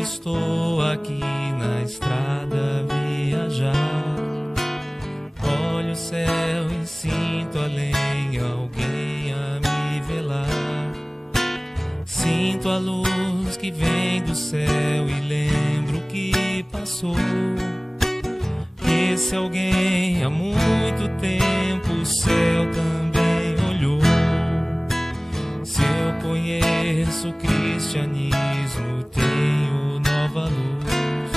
estou aqui na estrada a viajar, olho o céu e sinto além alguém a me velar. Sinto a luz que vem do céu e lembro que passou. Esse alguém há muito tempo o céu também olhou. Se eu conheço o cristianismo, tenho nova luz.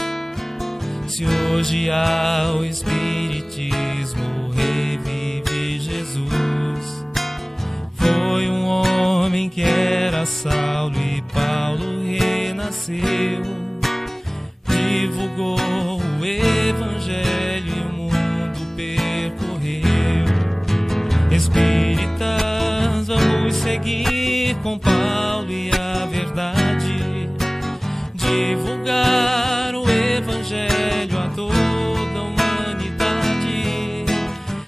Se hoje há o espiritismo, revive Jesus. Foi um homem que era Saulo e Paulo renasceu. Divulgou o evangelho e o mundo percorreu. Espíritas, vamos seguir com Paulo e a verdade, divulgar o evangelho a toda a humanidade.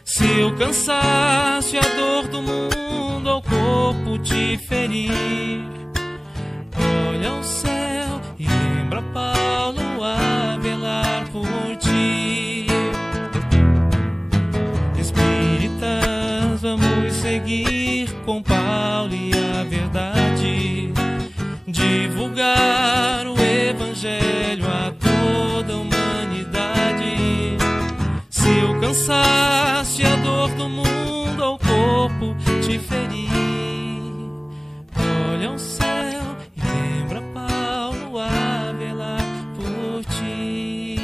Se o cansaço e a dor do mundo ao corpo te ferir, olha ao céu e lembra Paulo a velar por ti. Espíritas, vamos seguir com Paulo e a verdade, divulgar o evangelho a toda a humanidade. Se o cansaço e a dor do mundo ao corpo te ferir, olha ao céu e lembra Paulo a velar por ti.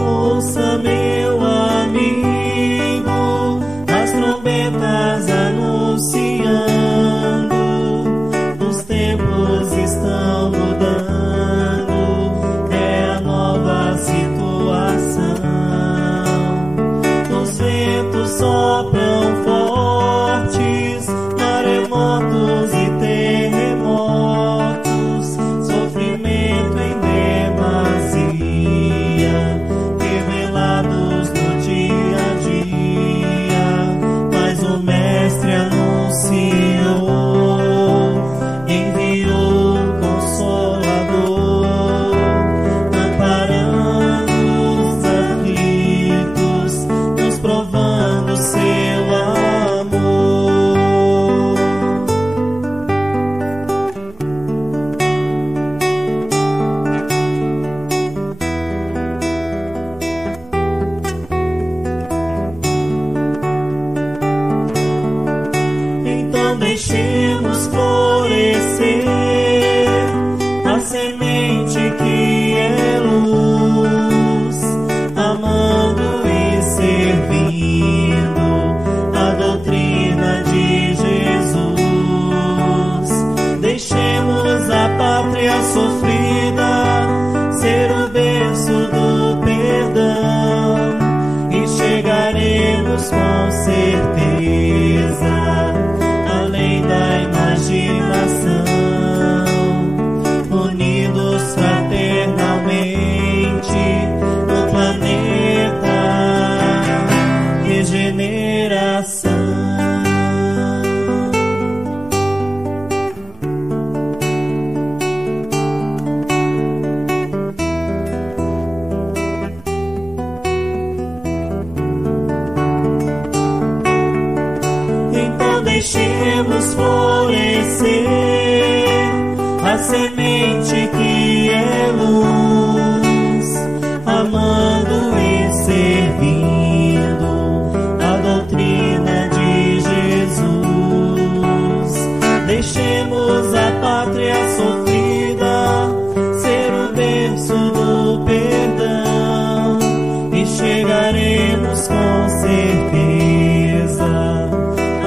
Ouça, meu amigo, as trombetas anunciando, os tempos estão mudando, é a nova situação. Os ventos sopram fortes, maremotos e terremotos, sofrimento em demasia, revelados no dia a dia, mas o Mestre anunciou, enviou o Consolador, amparando os aflitos, nos provando seu amor. Então deixemos florescer a semente que é luz, amando e servindo a doutrina de Jesus. Deixemos a pátria sofrida ser o berço do perdão e chegaremos com certeza além da imaginação, unidos fraternalmente no planeta regeneração. Então deixemos florescer a semente que é luz, amando e servindo a doutrina de Jesus. Deixemos a pátria sofrida ser o berço do perdão e chegaremos com certeza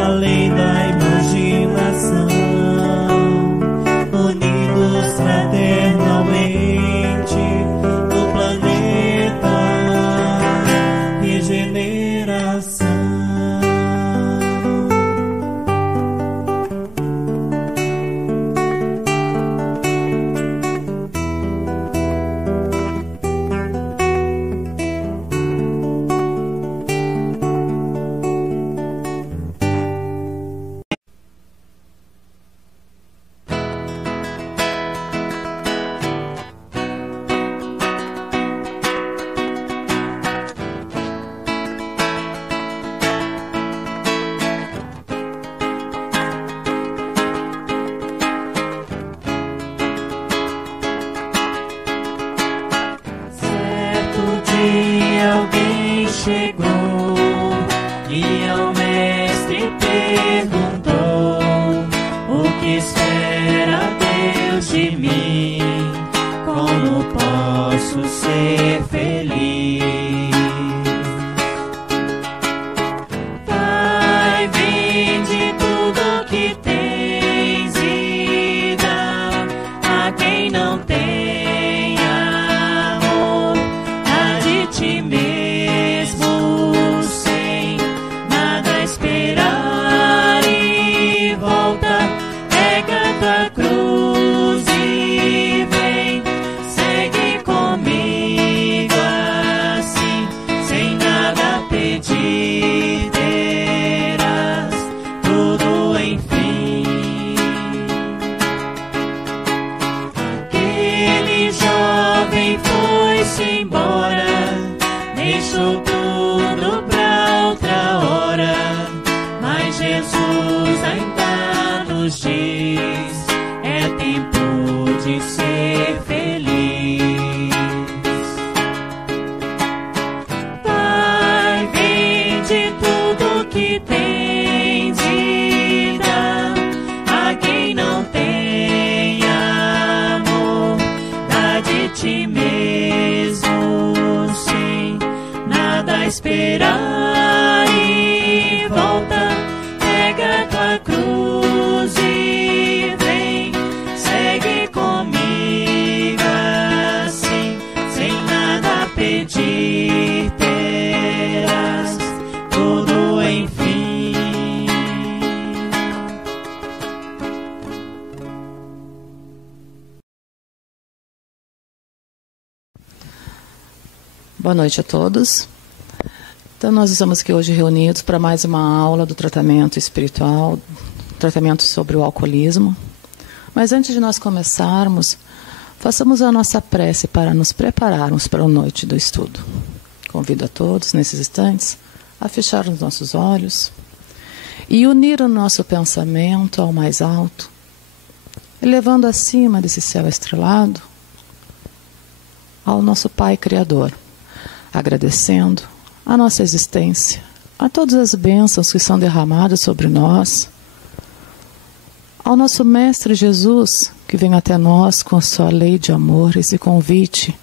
além da imaginação, unidos fraternalmente no planeta dia alguém chegou e ao mestre perguntou: o que espera Deus de mim? Como posso ser feliz? Vai, vende tudo que tens e dá a quem não tem amor. Dá de ti mesmo sem nada esperar e volta, pega tua cruz e vem, segue comigo assim, sem nada pedir, terás tudo enfim. Aquele jovem foi-se embora, deixou tudo pra outra hora, mas Jesus ainda nos diz: é tempo de ser feliz. Vai, vende tudo que tens e dá a quem não tem amor. Dá de ti mesmo sem nada esperar e volta, pega tua cruz e vem, segue comigo assim, sem nada pedir, terás tudo enfim. Boa noite a todos. Então, nós estamos aqui hoje reunidos para mais uma aula do tratamento espiritual, tratamento sobre o alcoolismo. Mas antes de nós começarmos, façamos a nossa prece para nos prepararmos para a noite do estudo. Convido a todos, nesses instantes, a fechar os nossos olhos e unir o nosso pensamento ao mais alto, elevando acima desse céu estrelado ao nosso Pai Criador, agradecendo a nossa existência, a todas as bênçãos que são derramadas sobre nós, ao nosso Mestre Jesus, que vem até nós com a sua lei de amor, esse convite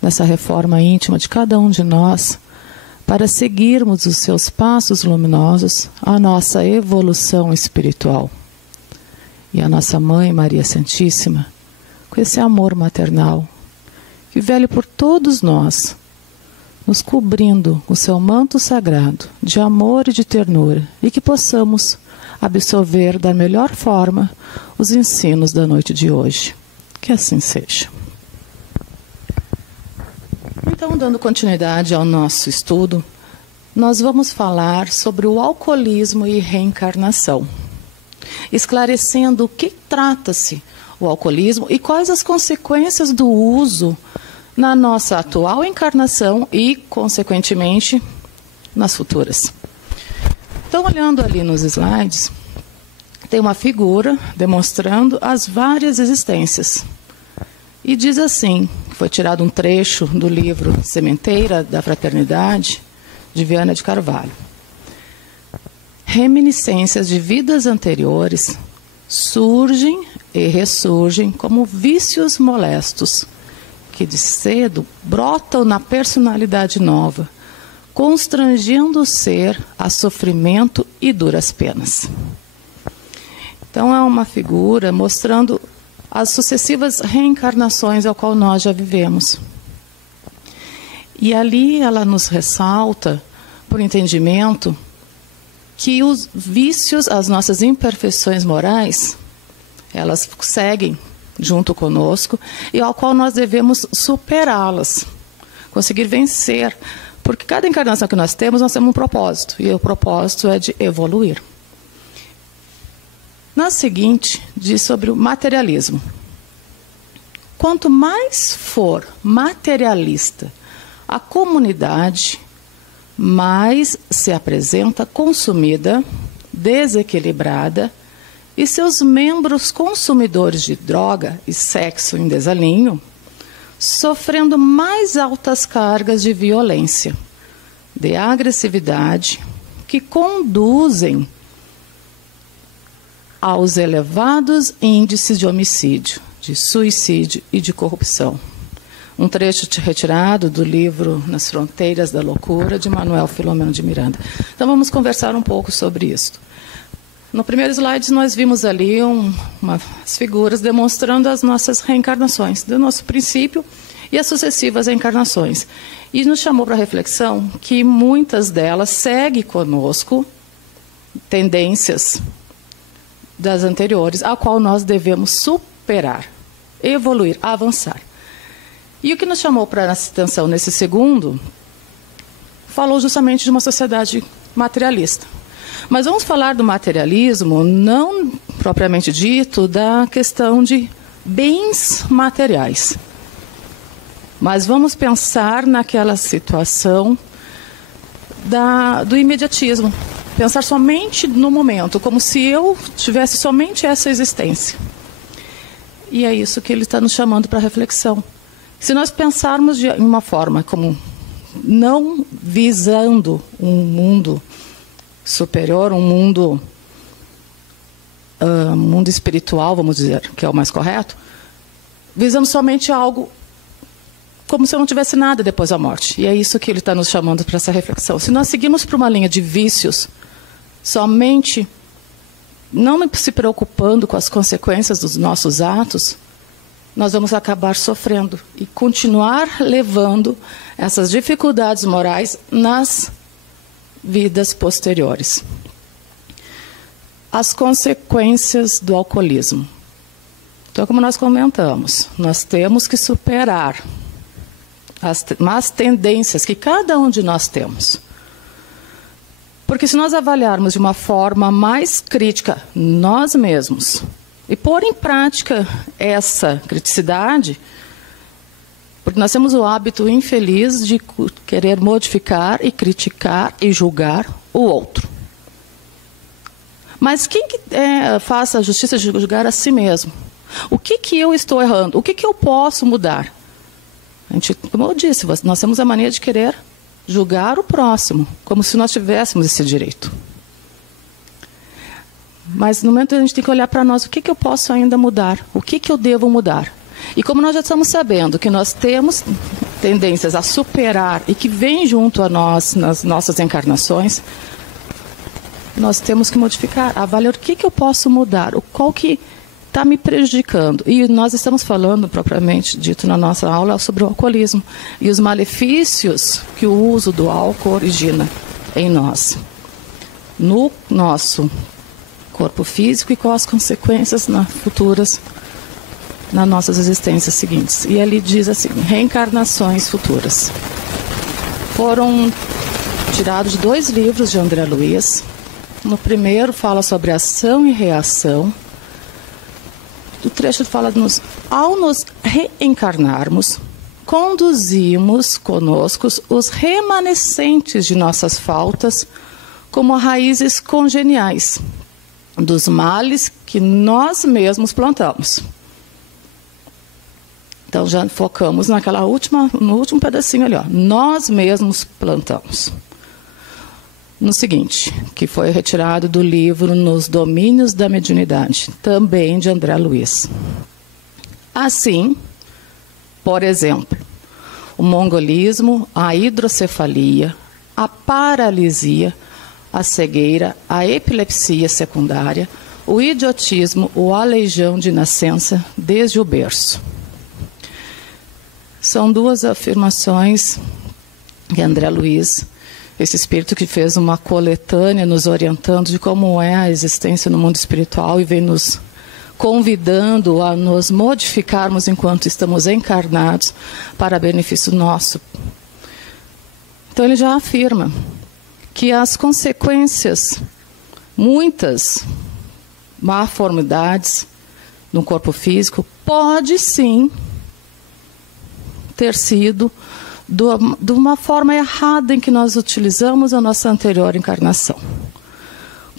nessa reforma íntima de cada um de nós, para seguirmos os seus passos luminosos, a nossa evolução espiritual. E a nossa Mãe Maria Santíssima, com esse amor maternal, que vele por todos nós, nos cobrindo com seu manto sagrado de amor e de ternura, e que possamos absorver da melhor forma os ensinos da noite de hoje. Que assim seja. Então, dando continuidade ao nosso estudo, nós vamos falar sobre o alcoolismo e reencarnação, esclarecendo o que trata-se o alcoolismo e quais as consequências do uso na nossa atual encarnação e, consequentemente, nas futuras. Então, olhando ali nos slides, tem uma figura demonstrando as várias existências. E diz assim, foi tirado um trecho do livro Sementeira da Fraternidade, de Viana de Carvalho. Reminiscências de vidas anteriores surgem e ressurgem como vícios molestos, que de cedo brotam na personalidade nova, constrangendo o ser a sofrimento e duras penas. Então é uma figura mostrando as sucessivas reencarnações ao qual nós já vivemos. E ali ela nos ressalta, por entendimento, que os vícios, as nossas imperfeições morais, elas seguem junto conosco e ao qual nós devemos superá-las, conseguir vencer, porque cada encarnação que nós temos um propósito, e o propósito é de evoluir. Na seguinte, diz sobre o materialismo. Quanto mais for materialista a comunidade, mais se apresenta consumida, desequilibrada, e seus membros consumidores de droga e sexo em desalinho sofrendo mais altas cargas de violência, de agressividade, que conduzem aos elevados índices de homicídio, de suicídio e de corrupção. Um trecho retirado do livro Nas Fronteiras da Loucura, de Manuel Filomeno de Miranda. Então vamos conversar um pouco sobre isso. No primeiro slide nós vimos ali umas figuras demonstrando as nossas reencarnações, do nosso princípio e as sucessivas reencarnações. E nos chamou para a reflexão que muitas delas seguem conosco tendências das anteriores, a qual nós devemos superar, evoluir, avançar. E o que nos chamou para a nossa atenção nesse segundo, falou justamente de uma sociedade materialista. Mas vamos falar do materialismo, não propriamente dito, da questão de bens materiais. Mas vamos pensar naquela situação do imediatismo. Pensar somente no momento, como se eu tivesse somente essa existência. E é isso que ele está nos chamando para reflexão. Se nós pensarmos de uma forma como não visando um mundo superior, um mundo espiritual, vamos dizer, que é o mais correto, visamos somente algo como se eu não tivesse nada depois da morte. E é isso que ele está nos chamando para essa reflexão. Se nós seguirmos por uma linha de vícios, somente não se preocupando com as consequências dos nossos atos, nós vamos acabar sofrendo e continuar levando essas dificuldades morais nas vidas posteriores. As consequências do alcoolismo. Então, como nós comentamos, nós temos que superar as más tendências que cada um de nós temos. Porque se nós avaliarmos de uma forma mais crítica nós mesmos e pôr em prática essa criticidade, porque nós temos o hábito infeliz de querer modificar e criticar e julgar o outro. Mas quem que faça a justiça de julgar a si mesmo? O que eu estou errando? O que eu posso mudar? Como eu disse, nós temos a mania de querer julgar o próximo, como se nós tivéssemos esse direito. Mas no momento a gente tem que olhar para nós, o que eu posso ainda mudar? O que eu devo mudar? E como nós já estamos sabendo que nós temos tendências a superar e que vem junto a nós nas nossas encarnações, nós temos que modificar, avaliar o que eu posso mudar, qual que está me prejudicando. E nós estamos falando, propriamente dito na nossa aula, sobre o alcoolismo e os malefícios que o uso do álcool origina em nós, no nosso corpo físico e com as consequências futuras nas nossas existências seguintes. E ele diz assim, reencarnações futuras. Foram tirados de 2 livros de André Luiz. No primeiro fala sobre ação e reação. O trecho fala ao nos reencarnarmos, conduzimos conosco os remanescentes de nossas faltas como raízes congeniais dos males que nós mesmos plantamos. Então já focamos no último pedacinho ali, ó. Nós mesmos plantamos. No seguinte, que foi retirado do livro Nos Domínios da Mediunidade, também de André Luiz. Assim, por exemplo, o mongolismo, a hidrocefalia, a paralisia, a cegueira, a epilepsia secundária, o idiotismo, o aleijão de nascença desde o berço. São 2 afirmações que André Luiz, esse espírito que fez uma coletânea nos orientando de como é a existência no mundo espiritual e vem nos convidando a nos modificarmos enquanto estamos encarnados para benefício nosso. Então ele já afirma que as consequências, muitas malformidades no corpo físico, pode sim ter sido de uma forma errada em que nós utilizamos a nossa anterior encarnação.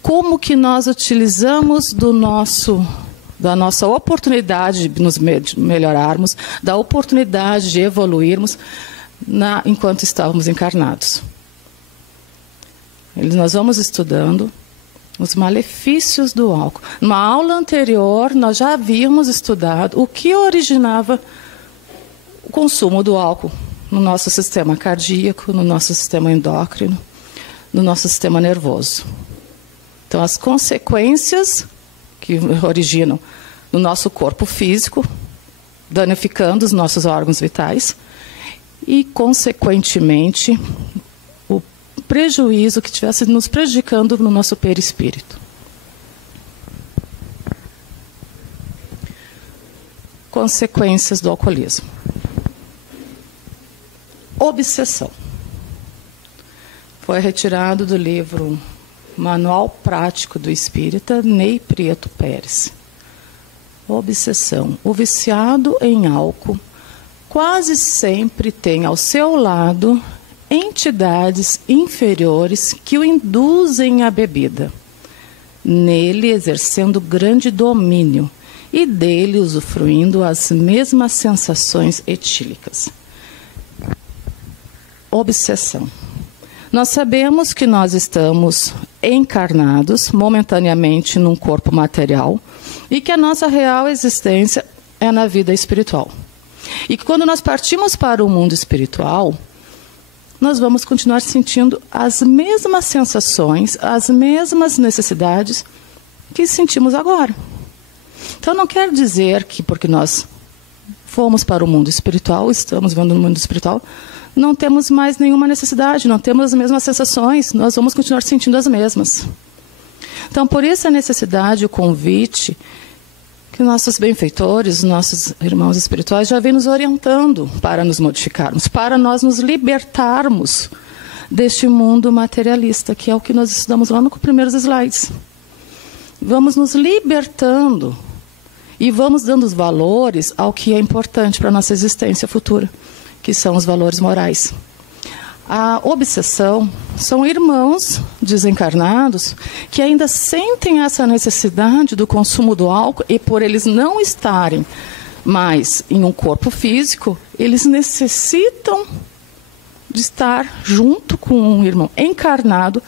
Como que nós utilizamos do nosso da nossa oportunidade de nos melhorarmos, da oportunidade de evoluirmos enquanto estávamos encarnados. Nós vamos estudando os malefícios do álcool. Numa aula anterior, nós já havíamos estudado o que originava o consumo do álcool no nosso sistema cardíaco, no nosso sistema endócrino, no nosso sistema nervoso. Então, as consequências que originam no nosso corpo físico, danificando os nossos órgãos vitais e, consequentemente, o prejuízo que estivesse nos prejudicando no nosso perispírito. Consequências do alcoolismo. Obsessão. Foi retirado do livro Manual Prático do Espírita, Ney Prieto Pérez. Obsessão. O viciado em álcool quase sempre tem ao seu lado entidades inferiores que o induzem à bebida, nele exercendo grande domínio e dele usufruindo as mesmas sensações etílicas. Obsessão. Nós sabemos que nós estamos encarnados momentaneamente num corpo material e que a nossa real existência é na vida espiritual. E que quando nós partimos para o mundo espiritual, nós vamos continuar sentindo as mesmas sensações, as mesmas necessidades que sentimos agora. Então não quer dizer que porque nós fomos para o mundo espiritual, estamos vendo no mundo espiritual, não temos mais nenhuma necessidade, não temos as mesmas sensações, nós vamos continuar sentindo as mesmas. Então, por isso a necessidade, o convite, que nossos benfeitores, nossos irmãos espirituais já vêm nos orientando para nos modificarmos, para nós nos libertarmos deste mundo materialista, que é o que nós estudamos lá nos primeiros slides. Vamos nos libertando e vamos dando os valores ao que é importante para a nossa existência futura, que são os valores morais. A obsessão são irmãos desencarnados que ainda sentem essa necessidade do consumo do álcool e por eles não estarem mais em um corpo físico, eles necessitam de estar junto com um irmão encarnado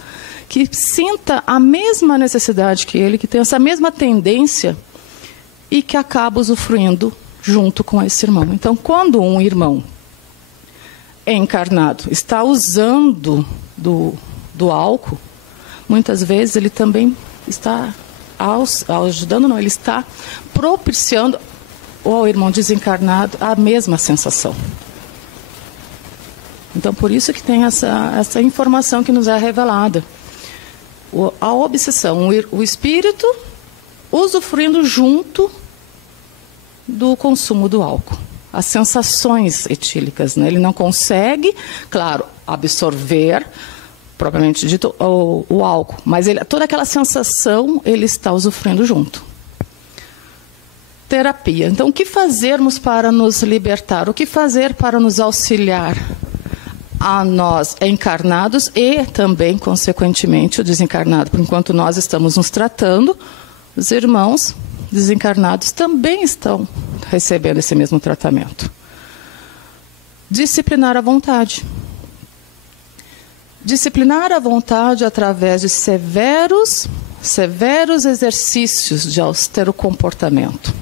que sinta a mesma necessidade que ele, que tem essa mesma tendência e que acaba usufruindo junto com esse irmão. Então, quando um irmão encarnado está usando do álcool, muitas vezes ele também está ajudando, não, ele está propiciando ao irmão desencarnado a mesma sensação. Então, por isso que tem essa informação que nos é revelada. A obsessão, o espírito usufruindo junto do consumo do álcool. As sensações etílicas, né? Ele não consegue, claro, absorver, propriamente dito, o álcool, mas toda aquela sensação ele está usufruindo junto. Terapia. Então, o que fazermos para nos libertar? O que fazer para nos auxiliar a nós encarnados e também, consequentemente, o desencarnado? Por enquanto nós estamos nos tratando, os irmãos desencarnados também estão recebendo esse mesmo tratamento. Disciplinar a vontade. Disciplinar a vontade através de severos exercícios de austero comportamento.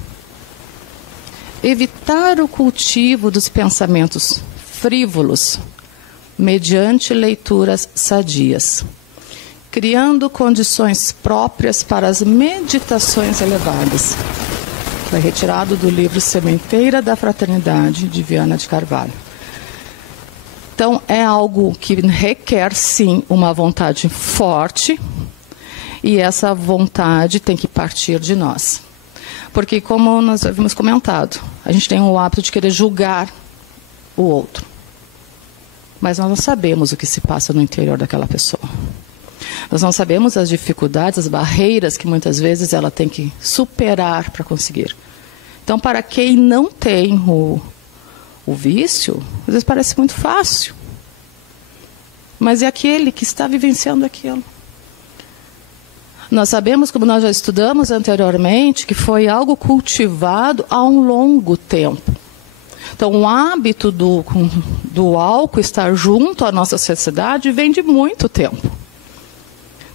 Evitar o cultivo dos pensamentos frívolos mediante leituras sadias, criando condições próprias para as meditações elevadas. Foi retirado do livro Sementeira da Fraternidade, de Viana de Carvalho. Então, é algo que requer, sim, uma vontade forte, e essa vontade tem que partir de nós. Porque, como nós havíamos comentado, a gente tem o hábito de querer julgar o outro. Mas nós não sabemos o que se passa no interior daquela pessoa. Nós não sabemos as dificuldades, as barreiras que muitas vezes ela tem que superar para conseguir. Então, para quem não tem o vício, às vezes parece muito fácil. Mas é aquele que está vivenciando aquilo. Nós sabemos, como nós já estudamos anteriormente, que foi algo cultivado há um longo tempo. Então, o hábito do álcool estar junto à nossa sociedade vem de muito tempo.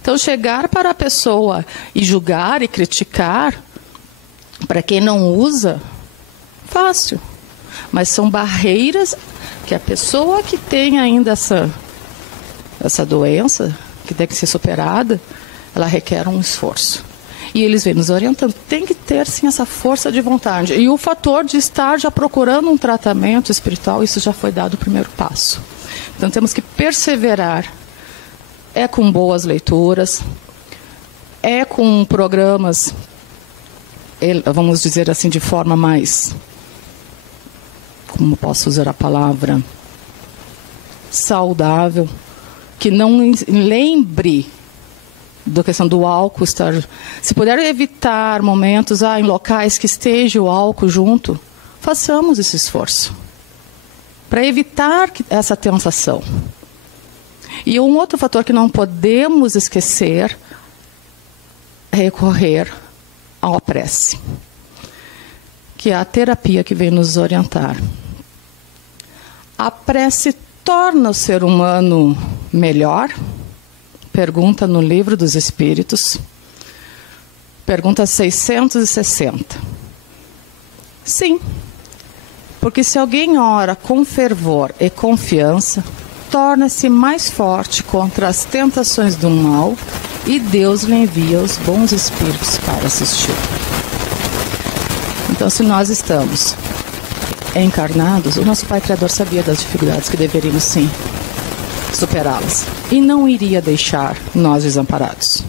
Então, chegar para a pessoa e julgar e criticar, para quem não usa, fácil. Mas são barreiras que a pessoa que tem ainda essa doença, que tem que ser superada, ela requer um esforço. E eles vêm nos orientando. Tem que ter, sim, essa força de vontade. E o fator de estar já procurando um tratamento espiritual, isso já foi dado o primeiro passo. Então, temos que perseverar. É com boas leituras, é com programas, vamos dizer assim, de forma mais, como posso usar a palavra, saudável, que não lembre da questão do álcool estar. Se puder evitar momentos em locais que esteja o álcool junto, façamos esse esforço para evitar essa tentação. E um outro fator que não podemos esquecer é recorrer à prece, que é a terapia que vem nos orientar. A prece torna o ser humano melhor? Pergunta no Livro dos Espíritos, pergunta 660. Sim, porque se alguém ora com fervor e confiança, torna-se mais forte contra as tentações do mal e Deus lhe envia os bons espíritos para assistir. Então, se nós estamos encarnados, o nosso Pai Criador sabia das dificuldades que deveríamos, sim, superá-las. E não iria deixar nós desamparados.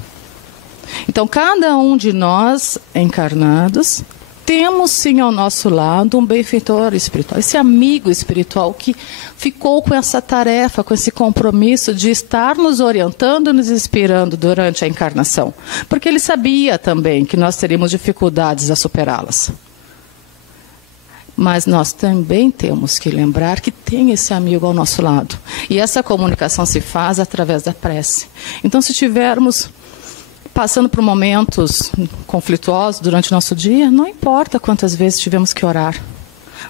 Então, cada um de nós encarnados, temos sim ao nosso lado um benfeitor espiritual, esse amigo espiritual que ficou com essa tarefa, com esse compromisso de estar nos orientando, nos inspirando durante a encarnação. Porque ele sabia também que nós teríamos dificuldades a superá-las. Mas nós também temos que lembrar que tem esse amigo ao nosso lado. E essa comunicação se faz através da prece. Então, se tivermos passando por momentos conflituosos durante o nosso dia, não importa quantas vezes tivemos que orar,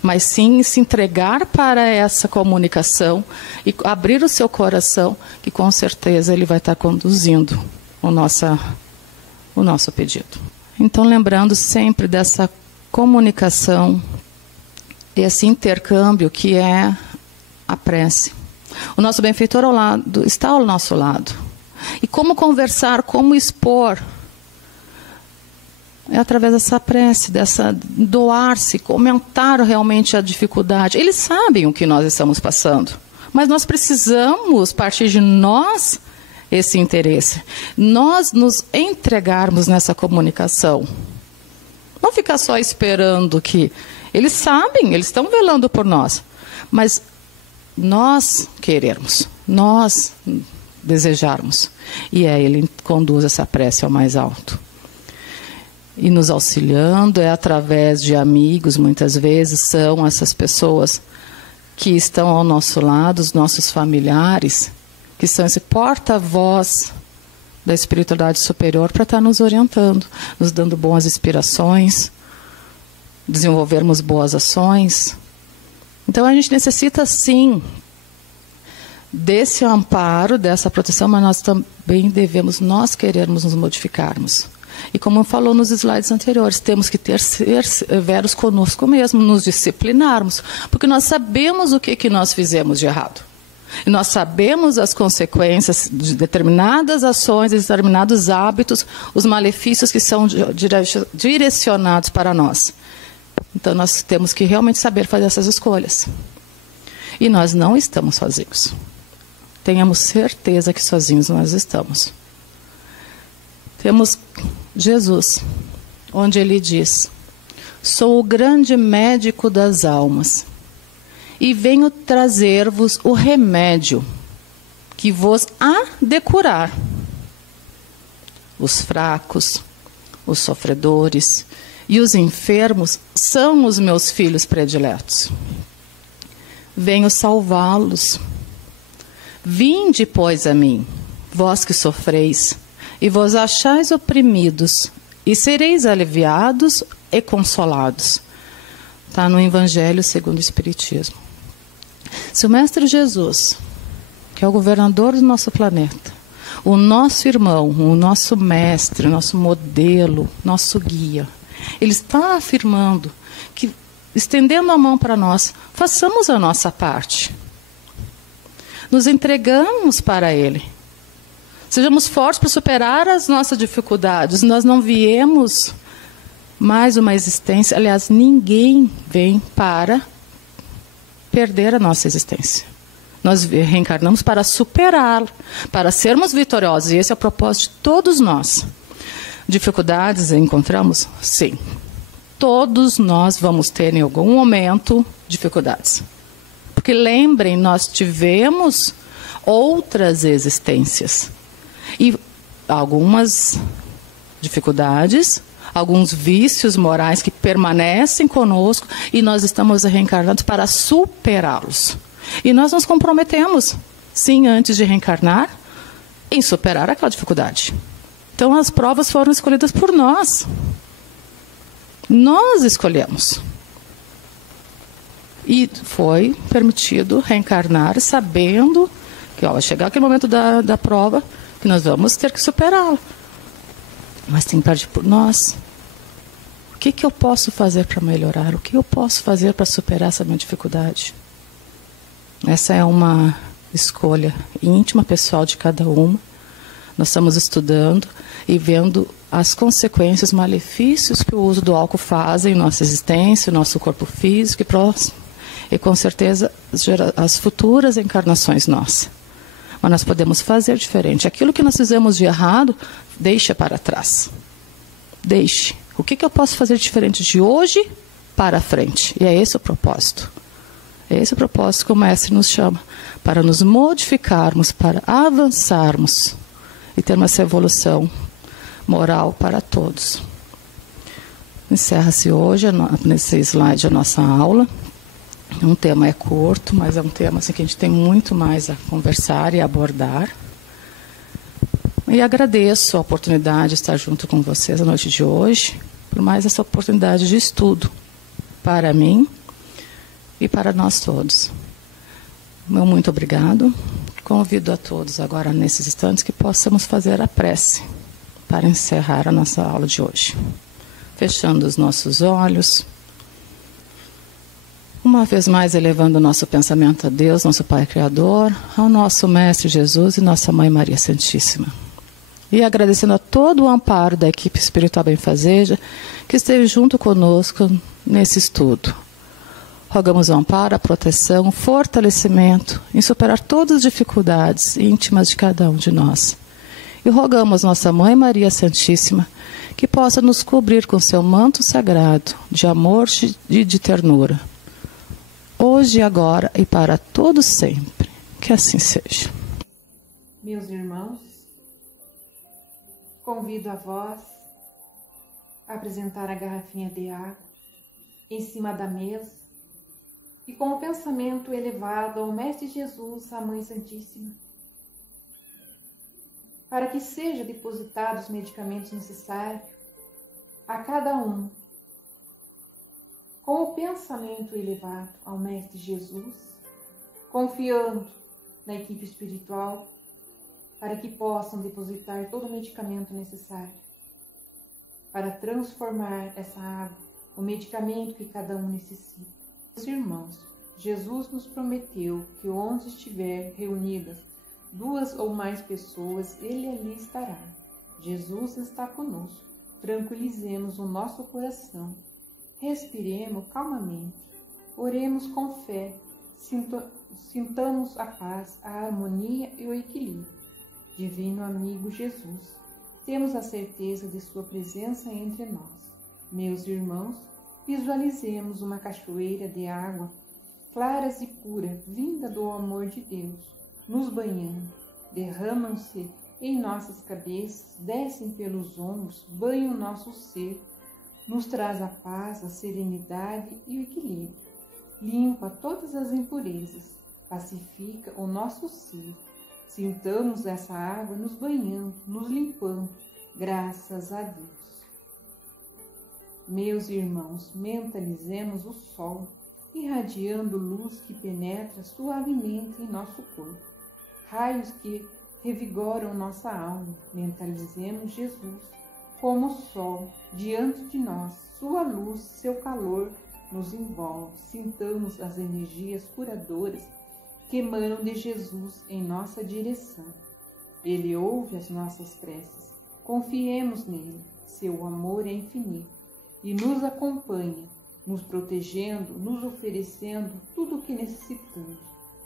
mas sim se entregar para essa comunicação e abrir o seu coração, que com certeza ele vai estar conduzindo o nosso pedido. Então, lembrando sempre dessa comunicação, esse intercâmbio que é a prece. O nosso benfeitor está ao nosso lado. E como conversar, como expor? É através dessa prece, dessa doar-se, comentar realmente a dificuldade. Eles sabem o que nós estamos passando, mas nós precisamos partir de nós esse interesse. Nós nos entregarmos nessa comunicação. Não ficar só esperando que... Eles sabem, eles estão velando por nós. Mas nós querermos, nós desejarmos. E ele conduz essa prece ao mais alto. E nos auxiliando é através de amigos, muitas vezes, são essas pessoas que estão ao nosso lado, os nossos familiares, que são esse porta-voz da espiritualidade superior para estar nos orientando, nos dando boas inspirações, desenvolvermos boas ações. Então a gente necessita sim desse amparo, dessa proteção, mas nós também devemos, nós querermos nos modificarmos. E como falou nos slides anteriores, temos que ser severos conosco mesmo, nos disciplinarmos, porque nós sabemos o que nós fizemos de errado. E nós sabemos as consequências de determinadas ações, de determinados hábitos, os malefícios que são direcionados para nós. Então, nós temos que realmente saber fazer essas escolhas. E nós não estamos sozinhos. Tenhamos certeza que sozinhos nós estamos. Temos Jesus, onde ele diz: sou o grande médico das almas, e venho trazer-vos o remédio que vos há de curar. Os fracos, os sofredores e os enfermos são os meus filhos prediletos. Venho salvá-los. Vinde, pois, a mim, vós que sofreis, e vos achais oprimidos, e sereis aliviados e consolados. Está no Evangelho segundo o Espiritismo. Se o Mestre Jesus, que é o governador do nosso planeta, o nosso irmão, o nosso mestre, o nosso modelo, nosso guia, ele está afirmando que, estendendo a mão para nós, façamos a nossa parte. Nos entregamos para ele. Sejamos fortes para superar as nossas dificuldades. Nós não viemos mais uma existência. Aliás, ninguém vem para perder a nossa existência. Nós reencarnamos para superá-la, para sermos vitoriosos. E esse é o propósito de todos nós. Dificuldades encontramos? Sim. Todos nós vamos ter em algum momento dificuldades. Porque lembrem, nós tivemos outras existências. E algumas dificuldades, alguns vícios morais que permanecem conosco e nós estamos reencarnados para superá-los. E nós nos comprometemos, sim, antes de reencarnar, em superar aquela dificuldade. Então as provas foram escolhidas por nós. Nós escolhemos. E foi permitido reencarnar sabendo que vai chegar aquele momento da prova que nós vamos ter que superá-la. Mas tem que partir por nós. O que eu posso fazer para melhorar? O que eu posso fazer para superar essa minha dificuldade? Essa é uma escolha íntima, pessoal de cada uma. Nós estamos estudando e vendo as consequências, malefícios que o uso do álcool faz em nossa existência, no nosso corpo físico e com certeza as futuras encarnações nossas. Mas nós podemos fazer diferente. Aquilo que nós fizemos de errado, deixa para trás. Deixe. O que eu posso fazer diferente de hoje para frente? E é esse o propósito. É esse o propósito que o Mestre nos chama. Para nos modificarmos, para avançarmos e termos essa evolução moral para todos. Encerra-se hoje, nesse slide, a nossa aula. Um tema é curto, mas é um tema assim, que a gente tem muito mais a conversar e abordar. E agradeço a oportunidade de estar junto com vocês a noite de hoje, por mais essa oportunidade de estudo para mim e para nós todos. Meu muito obrigado. Convido a todos agora, nesses instantes, que possamos fazer a prece para encerrar a nossa aula de hoje. Fechando os nossos olhos. Uma vez mais, elevando o nosso pensamento a Deus, nosso Pai Criador, ao nosso Mestre Jesus e nossa Mãe Maria Santíssima. E agradecendo a todo o amparo da equipe espiritual benfazeja que esteve junto conosco nesse estudo. Rogamos o amparo, a proteção, o fortalecimento em superar todas as dificuldades íntimas de cada um de nós. E rogamos nossa Mãe Maria Santíssima que possa nos cobrir com seu manto sagrado de amor e de ternura. Hoje, agora e para todos sempre. Que assim seja. Meus irmãos, convido a vós a apresentar a garrafinha de água em cima da mesa e com o pensamento elevado ao Mestre Jesus, à Mãe Santíssima, para que seja depositado os medicamentos necessários a cada um, com o pensamento elevado ao Mestre Jesus, confiando na equipe espiritual, para que possam depositar todo o medicamento necessário para transformar essa água, o medicamento que cada um necessita. Meus irmãos, Jesus nos prometeu que onde estiver reunidas 2 ou mais pessoas, Ele ali estará. Jesus está conosco. Tranquilizemos o nosso coração. Respiremos calmamente. Oremos com fé. Sintamos a paz, a harmonia e o equilíbrio. Divino amigo Jesus, temos a certeza de sua presença entre nós. Meus irmãos, visualizemos uma cachoeira de água claras e pura, vinda do amor de Deus, nos banhando. Derramam-se em nossas cabeças, descem pelos ombros, banham nosso ser, nos traz a paz, a serenidade e o equilíbrio. Limpa todas as impurezas, pacifica o nosso ser. Sintamos essa água nos banhando, nos limpando, graças a Deus. Meus irmãos, mentalizemos o sol, irradiando luz que penetra suavemente em nosso corpo, raios que revigoram nossa alma. Mentalizemos Jesus como sol diante de nós, sua luz, seu calor nos envolve. Sintamos as energias curadoras que emanam de Jesus em nossa direção. Ele ouve as nossas preces. Confiemos nele. Seu amor é infinito e nos acompanha, nos protegendo, nos oferecendo tudo o que necessitamos.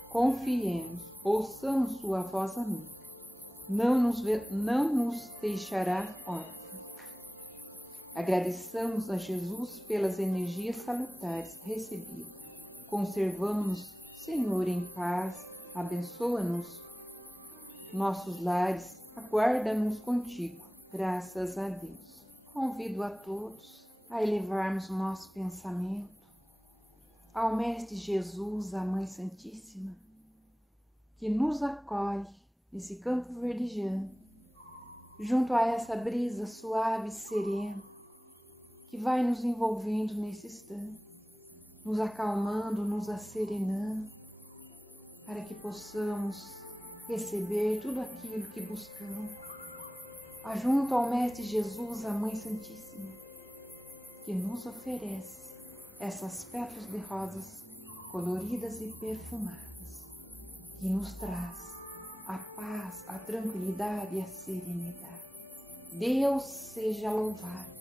Confiemos, ouçamos sua voz amiga. Não nos deixará órfãos. Agradeçamos a Jesus pelas energias salutares recebidas. Conservamos-nos, Senhor, em paz. Abençoa-nos, nossos lares. Aguarda-nos contigo. Graças a Deus. Convido a todos a elevarmos o nosso pensamento ao Mestre Jesus, à Mãe Santíssima, que nos acolhe nesse campo verdejante, junto a essa brisa suave e serena, que vai nos envolvendo nesse instante, nos acalmando, nos asserenando, para que possamos receber tudo aquilo que buscamos, junto ao Mestre Jesus, a Mãe Santíssima, que nos oferece essas pétalas de rosas coloridas e perfumadas, que nos traz a paz, a tranquilidade e a serenidade. Deus seja louvado.